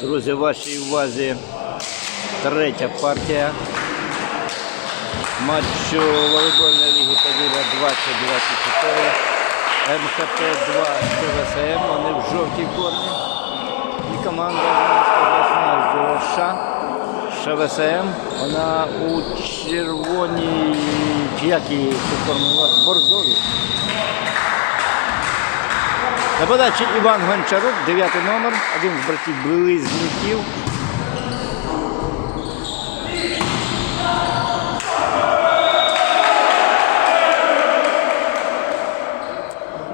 Друзі, вашій увазі третя партія матчу волейбольної ліги Тавіля 2024 МХТ-2 ЧВСМ. Вони в жовтій формі. І команда обласна ШВСМ. Вона у червоній, як її формувати, бордовій. На подачі Іван Гончарук, 9 номер, один з братів близнюків.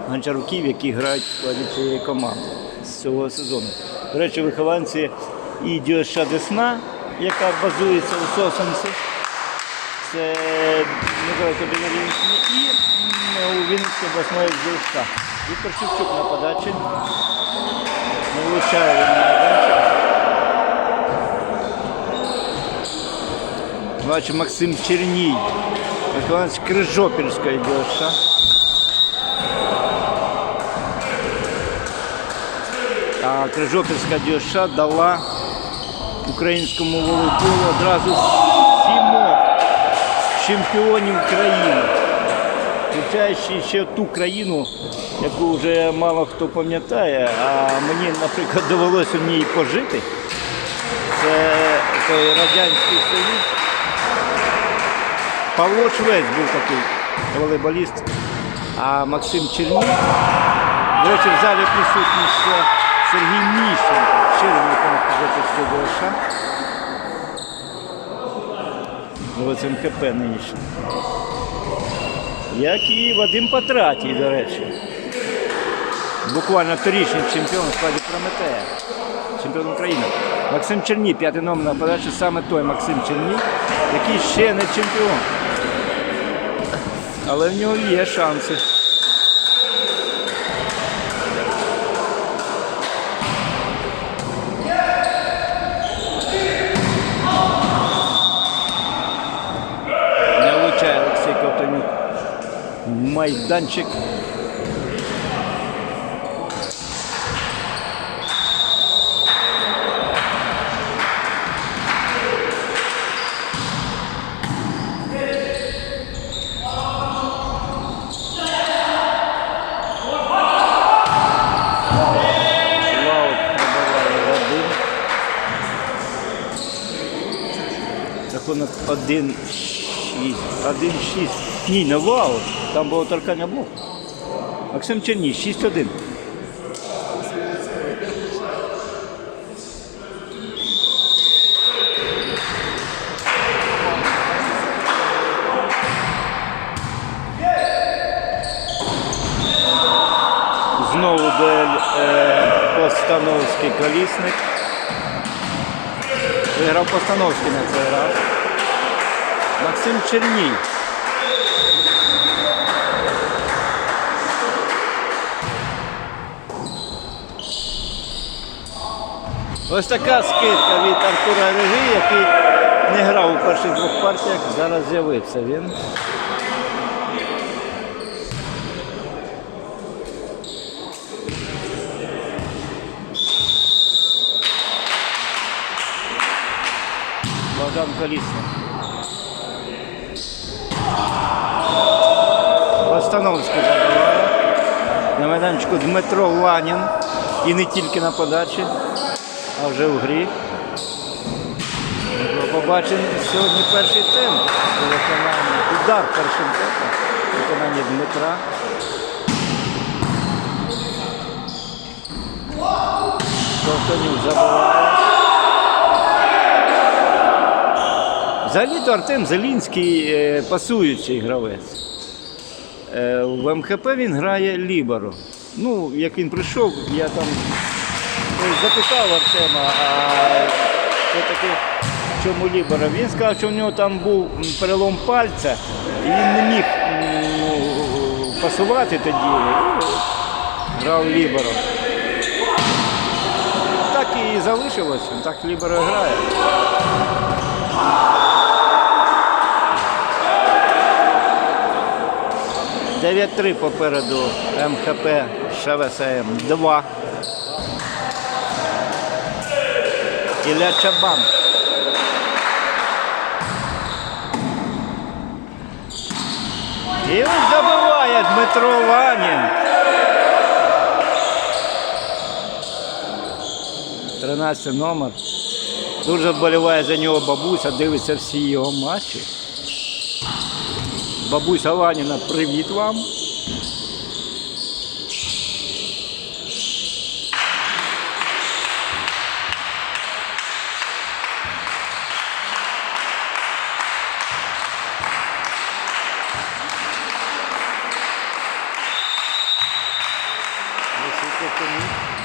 Гончаруків, які грають в складі цієї команди з цього сезону. До речі, вихованці і Діоша Десна, яка базується у Сосенці. Це недалеко біля. І у Вінницької обласної ЗСК. Віктор Шевчук на подачі. Не влучає він на майданчик. Бачу Максим Черній. Вихованець Крижопільської ДЮСШ. А Крижопільська ДЮСШ дала українському волейболу одразу сімох чемпіонів країни. Включаючи ще ту країну, яку вже мало хто пам'ятає, а мені, наприклад, довелося в ній пожити. Це той Радянський Союз. Павло Швець був такий волейболіст, а Максим Черній. До речі, в залі присутній ще Сергій Міщенко, червоний Козацького ДШ. Ось МКП нинішній. Як і Вадим Патратій, до речі. Буквально торічний чемпіон у складі Прометея. Чемпіон України. Максим Черні, п'ятий номер на подачі, саме той Максим Черні, який ще не чемпіон. Але в нього є шанси. Не влучає Олексій Ковтонюк. Майданчик. Рахунок 1-6. 1-6. Ні, не вау. Там було торкання блоку. Максим Черній, 6-1. Знову дуель е, Постановський колісник. Виграв Постановський на цей раз. Максим Черній. Ось така скидка від Артура Реги, який не грав у перших двох партіях, зараз з'явився він. Богдан Колісник. Остановський забиває. На майданчику Дмитро Ланін. І не тільки на подачі, а вже в грі. Побачимо сьогодні перший темп у виконанні. Удар першим темпом у виконанні Дмитра. Ковтонюк забиває. Взагалі-то Артем Зелінський е, пасуючий гравець. Е, В МХП він грає Ліберо. Ну, як він прийшов, я там запитав Артема, а все-таки чому Ліберо? Він сказав, що в нього там був перелом пальця, і він не міг ну, пасувати тоді. Грав Ліберо. Так і залишилось, так Ліберо грає. Дев'ять три попереду МХП ШВСМ 2. Ілля Чабан. І ось забиває Дмитро Ланін. 13 номер. Дуже вболіває за нього бабуся, дивиться всі його матчі. Бабуся Ланіна, привіт вам. Високо поміг.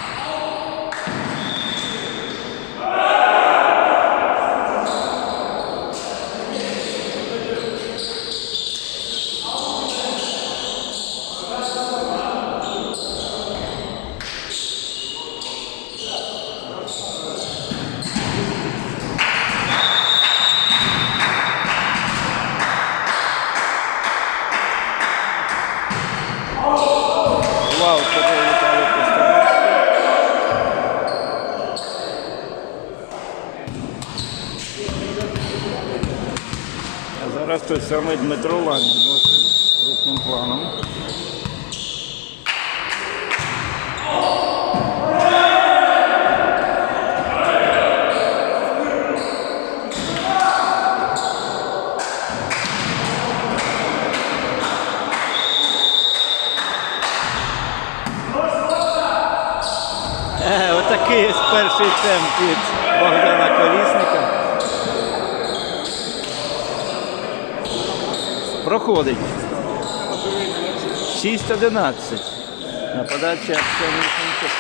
Вау, куди Віталій Постановський. А той Дмитро Ланін носить крупним планом. Е, Отакий ось перший темп від Богдана Колісника. Проходить. 6-11. На подачі Арсеній Шевчук.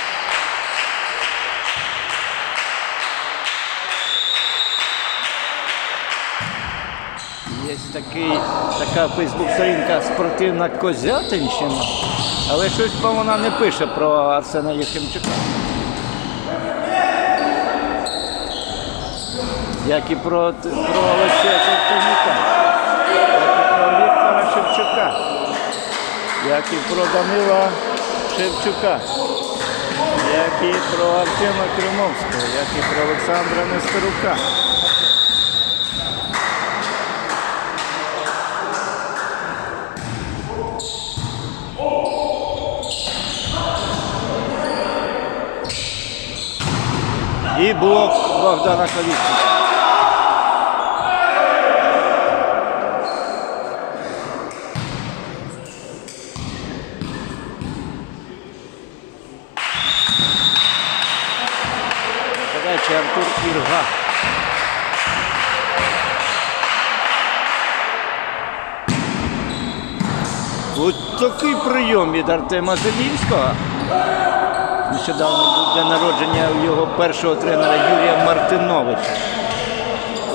Є такий, така фейсбук-сторінка спортивна Козятинщина, але щось вона не пише про Арсена Єхимчука. Як і про, про Олексія Ковтонюка, як і про Віктора Шевчука, як і про Данила Шевчука, як і про Артема Кримовського, як і про Олександра Нестерука. І блок Богдана Колісника. Прийом від Артема Зелінського. Нещодавно був день народження його першого тренера Юрія Мартиновича.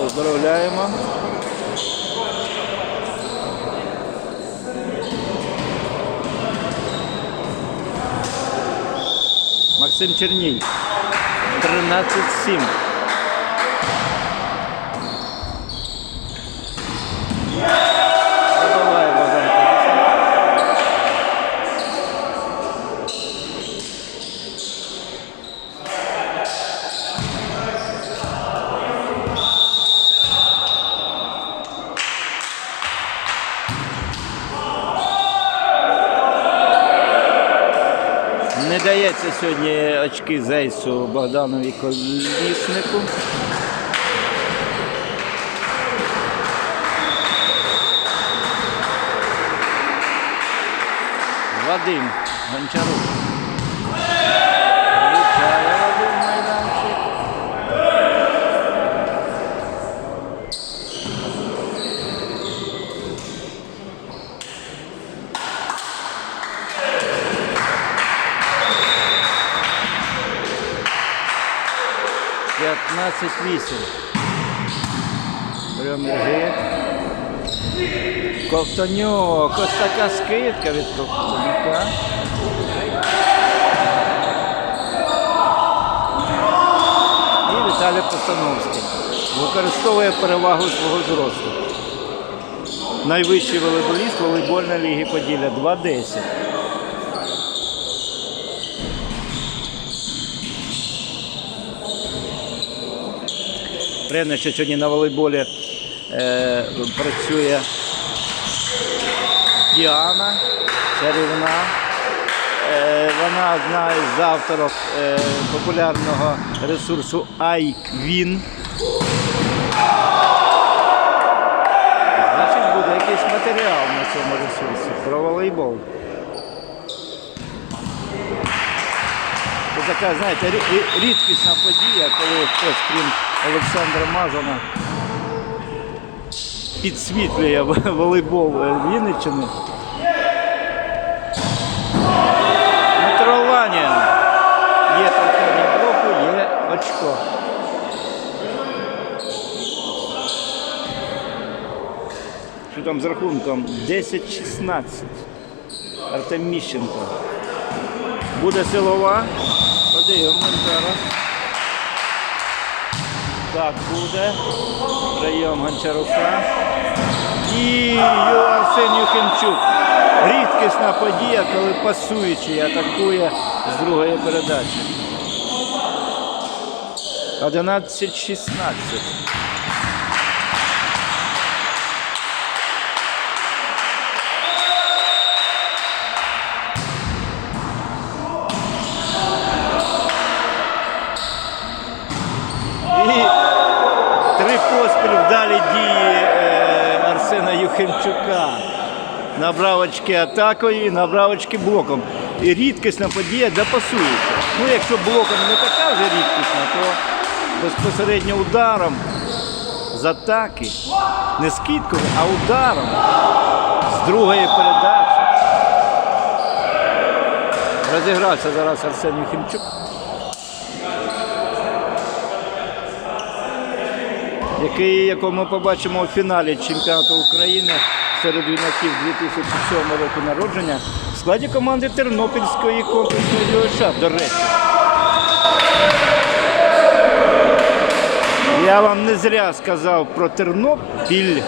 Поздравляємо. Максим Черній. 13-7. Забиває Богдан Колісник. Не дається сьогодні очки Зейсу Богданові Коліснику. Вадим Гончарук. 15-8. Беремо гид. Ковтонюк. Ось така скидка від Ковтонюка. І Віталій Постановський. Використовує перевагу свого зросту. Найвищий волейболіст волейбольної ліги Поділля 2-10. Тренер ще сьогодні на волейболі е, працює Діана, чарівна. Е, вона одна із авторів е, популярного ресурсу iWin. Значить, буде якийсь матеріал на цьому ресурсі про волейбол. Це така, знаєте, рі- рі- рідкісна подія, коли хтось, крім Олександра Мазана, підсвітлює волейбол Вінниччини. Дмитро. Є толкання блоку, є очко. Що там з рахунком? 10-16. Артем Міщенко. Буде силова. Подивимось зараз. Так, буде. Прийом Гончарука. І Арсен Юхенчук. Рідкісна подія, коли пасуючий атакує з другої передачі. 11-16. І три поспіль вдалі дії е, Арсена Юхимчука. Набрав очки атакою і набрав очки блоком. І рідкісна подія де пасується. Ну, якщо блоком не така вже рідкісна, то безпосередньо ударом з атаки, не скидкою, а ударом з другої передачі. Розігрався зараз Арсен Юхимчук. який, якого ми побачимо у фіналі чемпіонату України серед юнаків 2007 року народження в складі команди Тернопільської конкурсної ДЮСШ, до речі. Я вам не зря сказав про Тернопіль.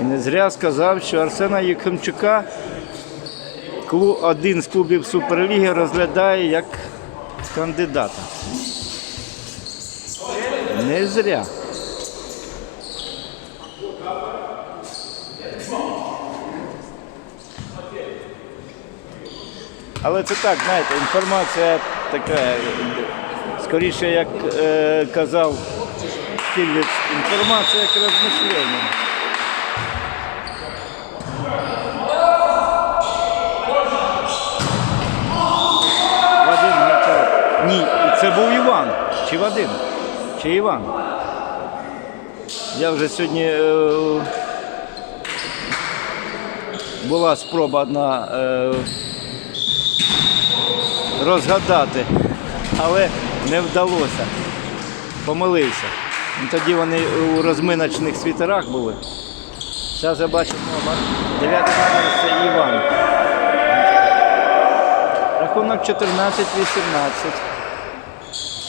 І не зря сказав, що Арсена Єхимчука клу- один з клубів Суперліги розглядає як кандидата. Не зря. Але це так, знаєте, інформація така, скоріше, як е, казав Штірліц, інформація як розмишлення. Вадим Гончаров. Ні, це був Іван. Чи Вадим? Чи Іван? Я вже сьогодні е, була спроба одна е, розгадати, але не вдалося. Помилився. Ну, Тоді вони у розминочних світерах були. Зараз я бачу номер. Дев'ятий номер це Іван. Рахунок 14-18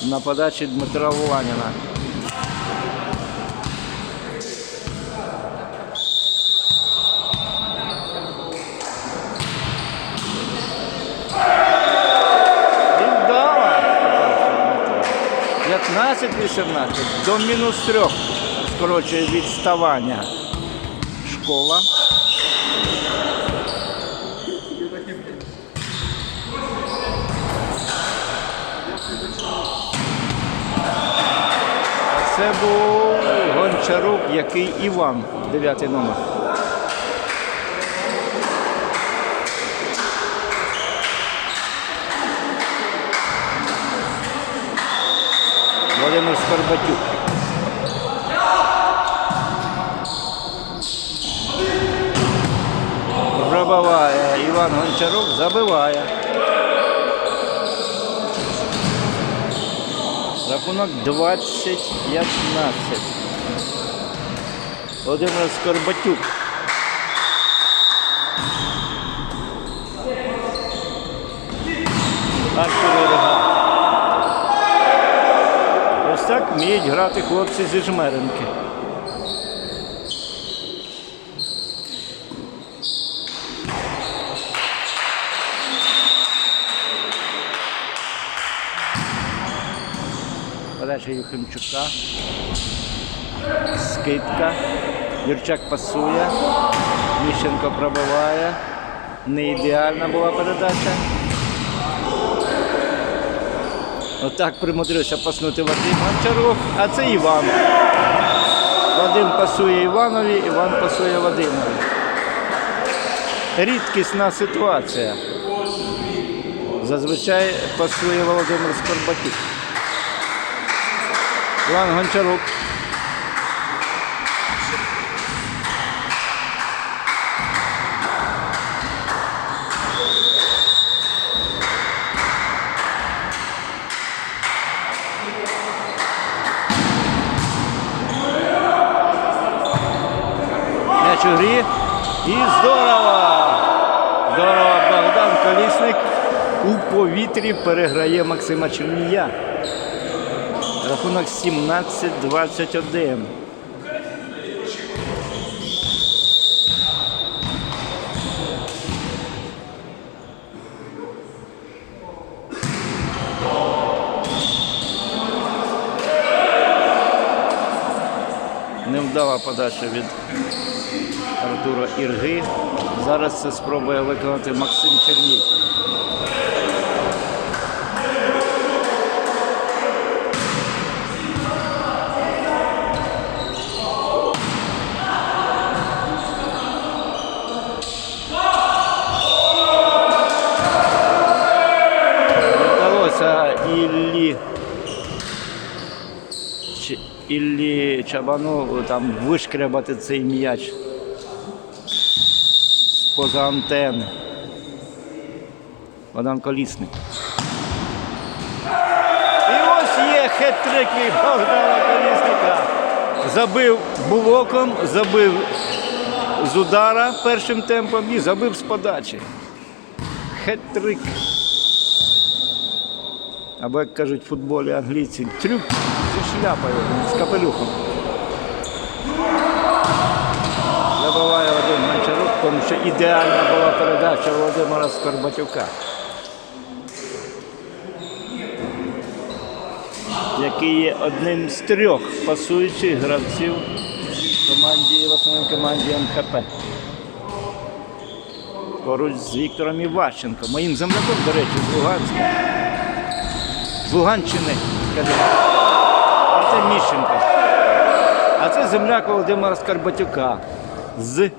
на подачі Дмитра Ланіна. 15-18 до мінус трьох скорочує відставання школа. Це був Гончарук, який Іван, дев'ятий номер. Скорбатюк. Пробиває Іван Гончарук, забиває. Рахунок 20-15. Володимир Скорбатюк. Артур Рега. Ось так вміють грати хлопці зі жмеренки. передача Юхимчука. Скидка. Юрчак пасує. Міщенко пробиває. Не ідеальна була передача. Отак примудрився паснути Вадим Гончарук, а це Іван. Вадим пасує Іванові, Іван пасує Вадимові. Рідкісна ситуація. Зазвичай пасує Володимир Скорбатюк. Іван Гончарук. Переграє Максима Чернія. Рахунок 17-21. Невдала подача від Артура Ірги. Зараз це спробує виконати Максим Черній. Не вдалося Іллі Ч- Чабану там вишкрябати цей м'яч поза антени. Богдан Колісник. І ось є хет-трик від Богдана Колісника. Забив блоком, забив з удара першим темпом і забив з подачі. Хет-трик. Або, як кажуть в футболі англійці, трюк зі шляпою, з капелюхом. Забиває Вадим Гончарук, тому що ідеальна була передача Володимира Скорбатюка. Який є одним з трьох пасуючих гравців команді в основній команді МХП. Поруч з Віктором Іващенко, моїм земляком, до речі, з Луганська. З Луганщини, скажімо. Артем Міщенко. А це земляк Володимира Скарбатюка з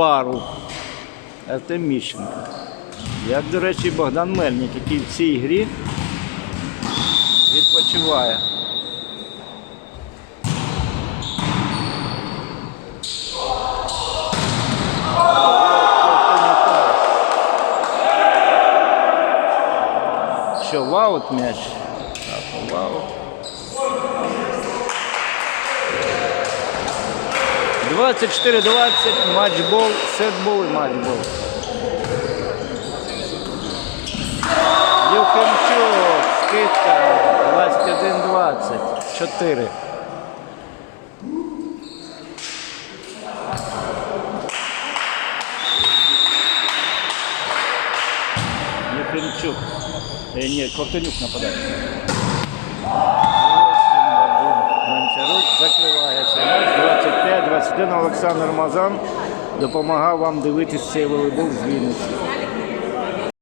бару Артем Міщенко. Як, до речі, Богдан Мельник, який в цій грі відпочиває. Що, в аут м'яч? Так, в аут. 24-20, матчбол, сетбол і матчбол. Юхимчук, скидка 21-20, 4. Юхимчук. Е, ні, Ковтонюк нападає. Гончарук закриває цей матч. 25-21 Олександр Мазан допомагав вам дивитися цей волейбол з Вінниці.